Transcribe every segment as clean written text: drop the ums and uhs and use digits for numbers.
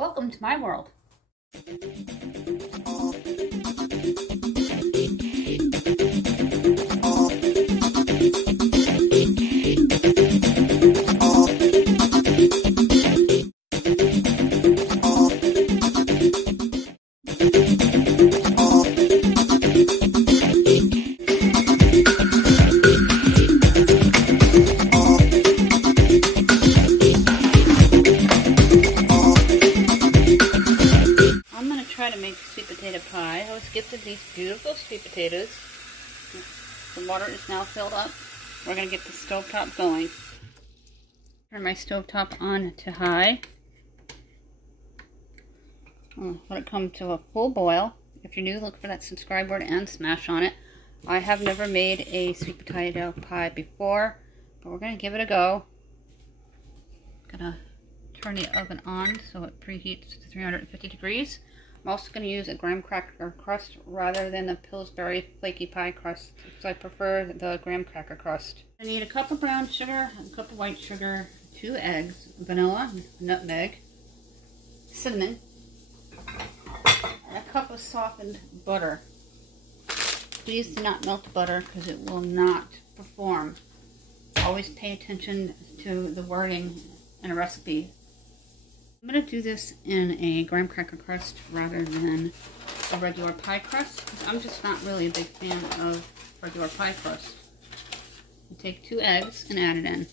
Welcome to my world. To make sweet potato pie. I was gifted these beautiful sweet potatoes. The water is now filled up. We're going to get the stovetop going. Turn my stovetop on to high. Let it come to a full boil. If you're new, look for that subscribe button and smash on it. I have never made a sweet potato pie before, but we're going to give it a go. Gonna turn the oven on so it preheats to 350 degrees. I'm also going to use a graham cracker crust rather than the Pillsbury flaky pie crust, because I prefer the graham cracker crust. I need a cup of brown sugar, a cup of white sugar, 2 eggs, vanilla, nutmeg, cinnamon, and a cup of softened butter. Please do not melt the butter because it will not perform. Always pay attention to the wording in a recipe. I'm going to do this in a graham cracker crust rather than a regular pie crust, because I'm just not really a big fan of regular pie crust. You take 2 eggs and add it in.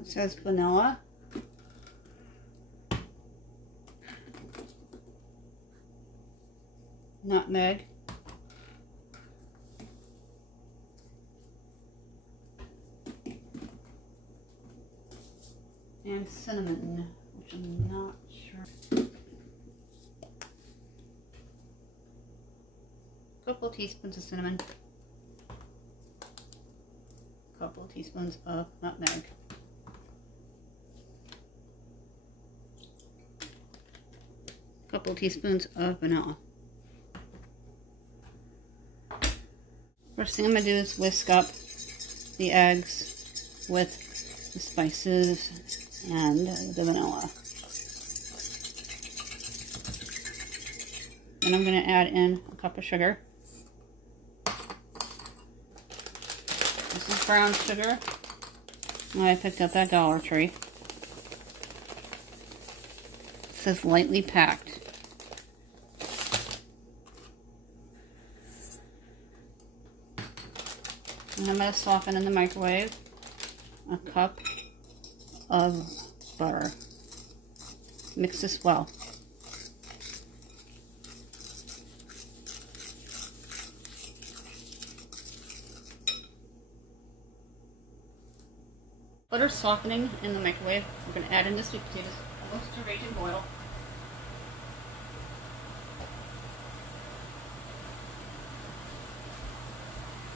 It says vanilla. Nutmeg. And cinnamon, which I'm not sure. A couple of teaspoons of cinnamon. A couple of teaspoons of nutmeg. Couple teaspoons of vanilla. First thing I'm going to do is whisk up the eggs with the spices and the vanilla. Then I'm going to add in a cup of sugar. This is brown sugar. I picked up at Dollar Tree. It says lightly packed. And I'm going to soften in the microwave a cup of butter. Mix this well. Butter softening in the microwave. We're going to add in the sweet potatoes, almost to raging boil.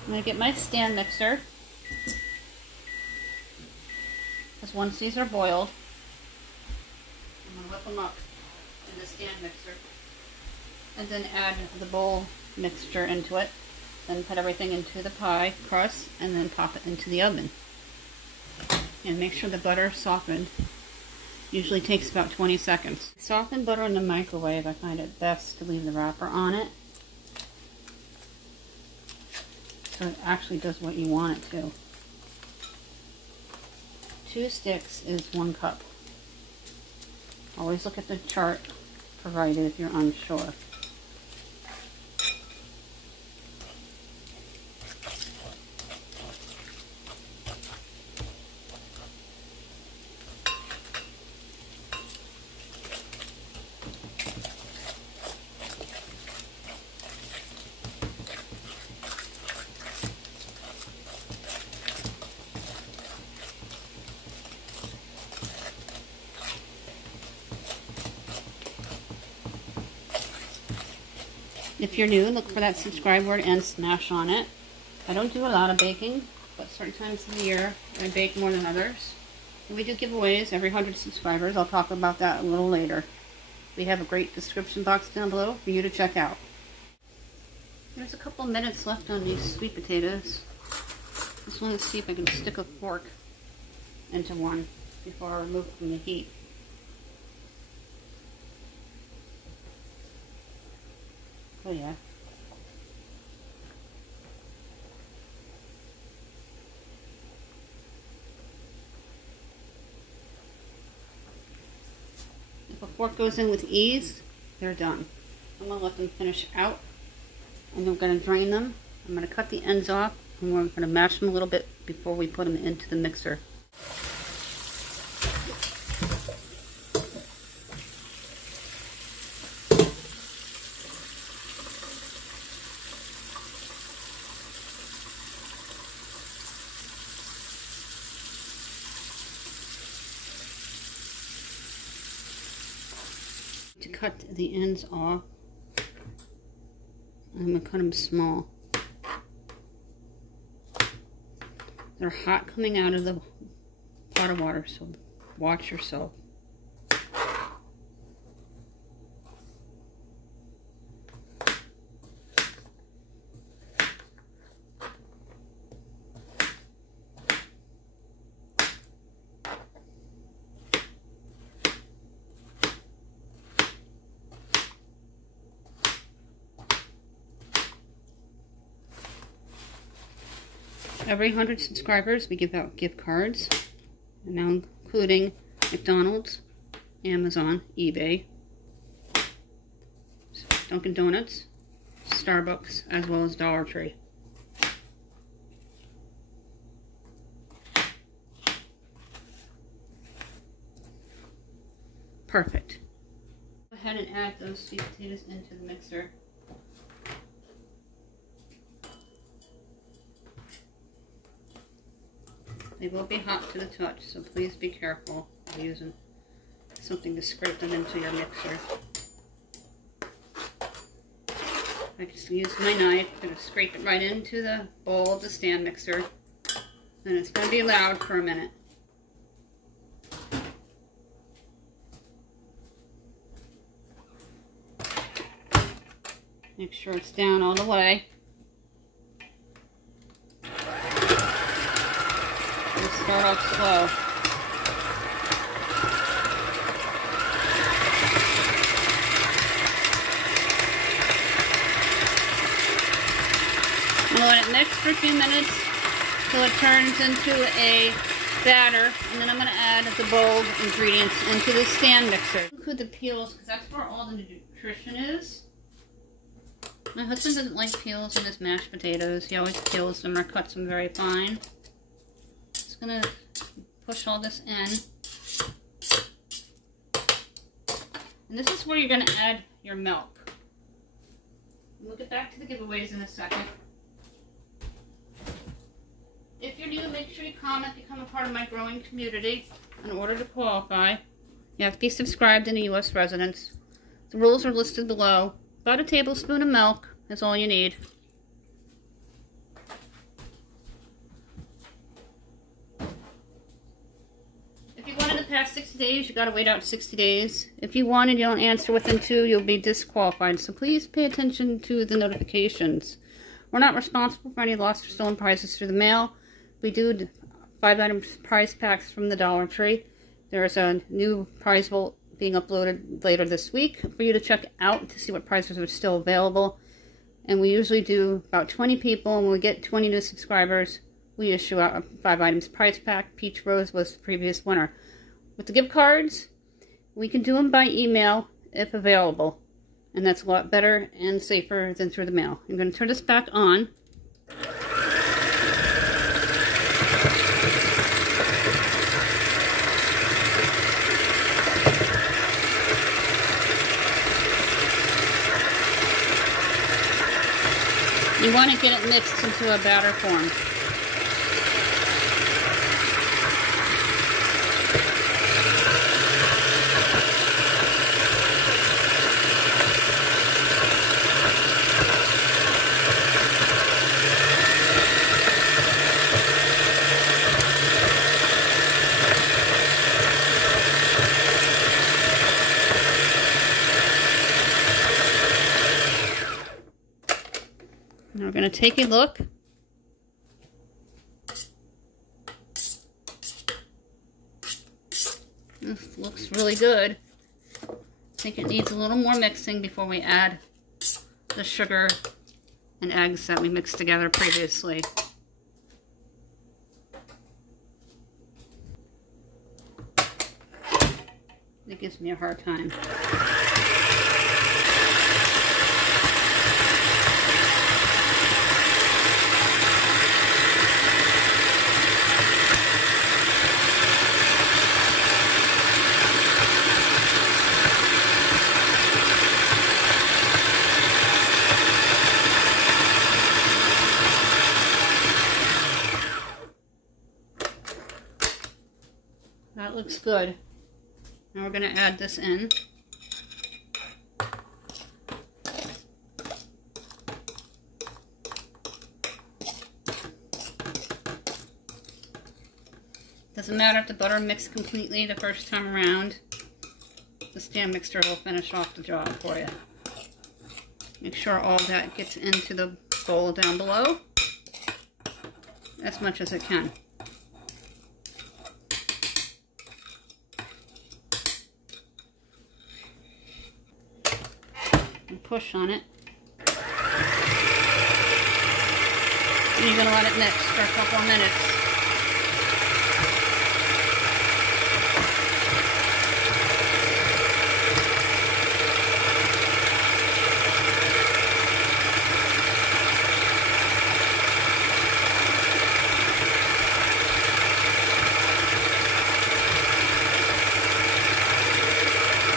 I'm going to get my stand mixer, because once these are boiled, I'm going to whip them up in the stand mixer, and then add the bowl mixture into it, then put everything into the pie crust, and then pop it into the oven. And make sure the butter softened. Usually takes about 20 seconds. Softened butter in the microwave, I find it best to leave the wrapper on it, so it actually does what you want it to. 2 sticks is 1 cup. Always look at the chart provided if you're unsure. If you're new, look for that subscribe word and smash on it. I don't do a lot of baking. but certain times of the year I bake more than others. And we do giveaways every 100 subscribers. I'll talk about that a little later. We have a great description box down below for you to check out. There's a couple minutes left on these sweet potatoes. Just want to see if I can stick a fork into one before I remove it from the heat. Oh yeah. If a fork goes in with ease, they're done. I'm going to let them finish out, and I'm going to drain them. I'm going to cut the ends off, and we're going to mash them a little bit before we put them into the mixer. To cut the ends off, I'm going to cut them small. They're hot coming out of the pot of water, so watch yourself. Every 100 subscribers, we give out gift cards, and now including McDonald's, Amazon, eBay, Dunkin' Donuts, Starbucks, as well as Dollar Tree. Perfect. Go ahead and add those sweet potatoes into the mixer. They will be hot to the touch, so please be careful of using something to scrape them into your mixer. I just use my knife to scrape it right into the bowl of the stand mixer. And it's going to be loud for a minute. Make sure it's down all the way. Start off slow. I'm going to let it mix for a few minutes till it turns into a batter, and then I'm going to add the bold ingredients into the stand mixer. Include the peels, because that's where all the nutrition is. My husband doesn't like peels in his mashed potatoes. He always peels them or cuts them very fine. Going to push all this in, and this is where you're going to add your milk. We'll get back to the giveaways in a second. If you're new, make sure you comment, become a part of my growing community. In order to qualify, you have to be subscribed and a U.S. resident. The rules are listed below. About a tablespoon of milk is all you need. Past 60 days, you gotta wait out 60 days. If you won and you don't answer within 2, you'll be disqualified. So please pay attention to the notifications. We're not responsible for any lost or stolen prizes through the mail. We do 5-item prize packs from the Dollar Tree. There's a new prize vault being uploaded later this week for you to check out to see what prizes are still available. And we usually do about 20 people, and when we get 20 new subscribers, we issue out a 5-items prize pack. Peach Rose was the previous winner. With the gift cards, we can do them by email if available. And that's a lot better and safer than through the mail. I'm going to turn this back on. You want to get it mixed into a batter form. going to take a look. This looks really good. I think it needs a little more mixing before we add the sugar and eggs that we mixed together previously. It gives me a hard time. That looks good. Now we're going to add this in. Doesn't matter if the butter mixed completely the first time around. The stand mixer will finish off the job for you. Make sure all that gets into the bowl down below as much as it can. And push on it. And you're going to let it mix for a couple of minutes.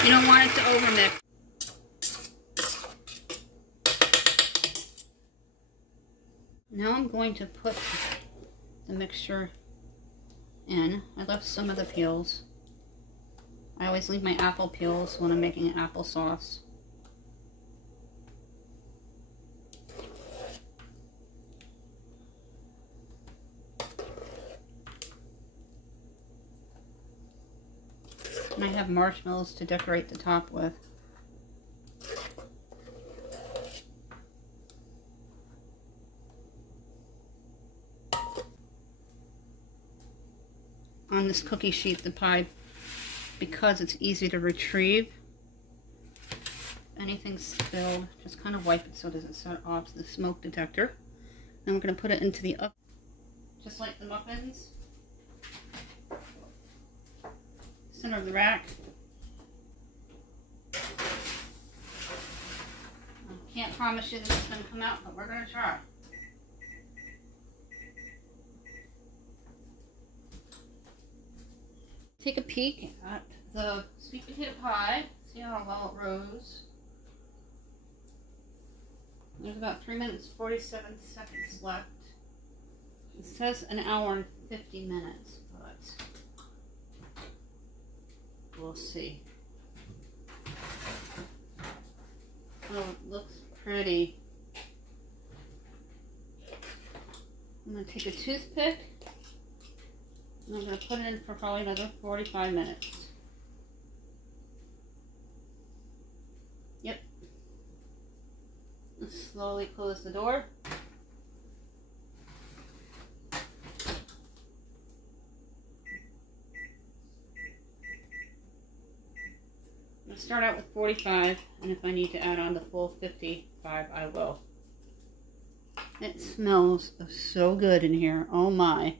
You don't want it to overmix. Now I'm going to put the mixture in. I left some of the peels. I always leave my apple peels when I'm making applesauce. And I have marshmallows to decorate the top with. On this cookie sheet, the pie, because it's easy to retrieve, anything spilled, just kind of wipe it so it doesn't set off the smoke detector. Then we're going to put it into the oven, just like the muffins. Center of the rack. I can't promise you that it's going to come out, but we're going to try. Take a peek at the sweet potato pie. See how well it rose. There's about 3 minutes 47 seconds left. It says an hour and 50 minutes, but we'll see. Oh, it looks pretty. I'm going to take a toothpick. And I'm going to put it in for probably another 45 minutes. Yep. Let's slowly close the door. I'm going to start out with 45, and if I need to add on the full 55, I will. It smells so good in here. Oh my.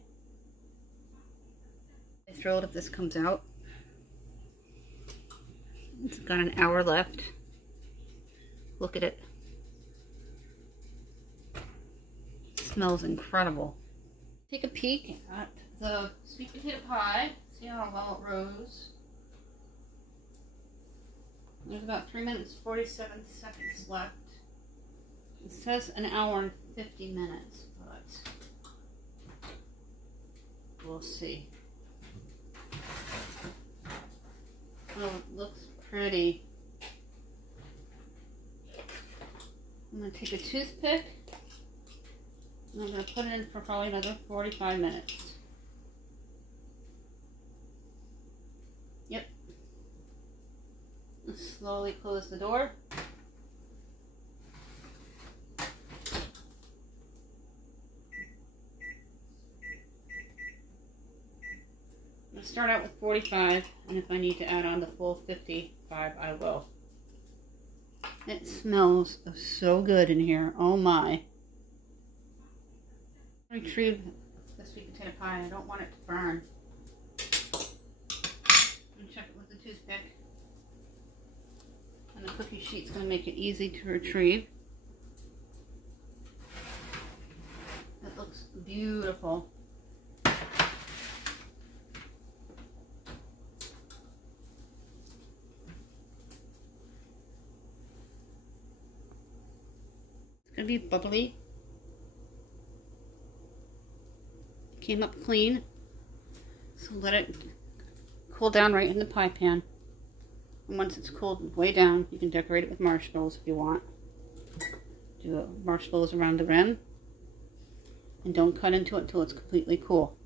I'm thrilled if this comes out. It's got an hour left. Look at it. It smells incredible. Take a peek at the sweet potato pie. See how well it rose. There's about 3 minutes 47 seconds left. It says an hour and 50 minutes, but we'll see. Oh, it looks pretty. I'm going to take a toothpick, and I'm going to put it in for probably another 45 minutes. Yep. Let's slowly close the door. start out with 45, and if I need to add on the full 55, I will. It smells so good in here. Oh my. Retrieve the sweet potato pie. I don't want it to burn. And check it with the toothpick. And the cookie sheet's going to make it easy to retrieve. It looks beautiful. It's going to be bubbly. Came up clean. So let it cool down right in the pie pan. And once it's cooled way down, you can decorate it with marshmallows if you want. Do marshmallows around the rim. And don't cut into it until it's completely cool.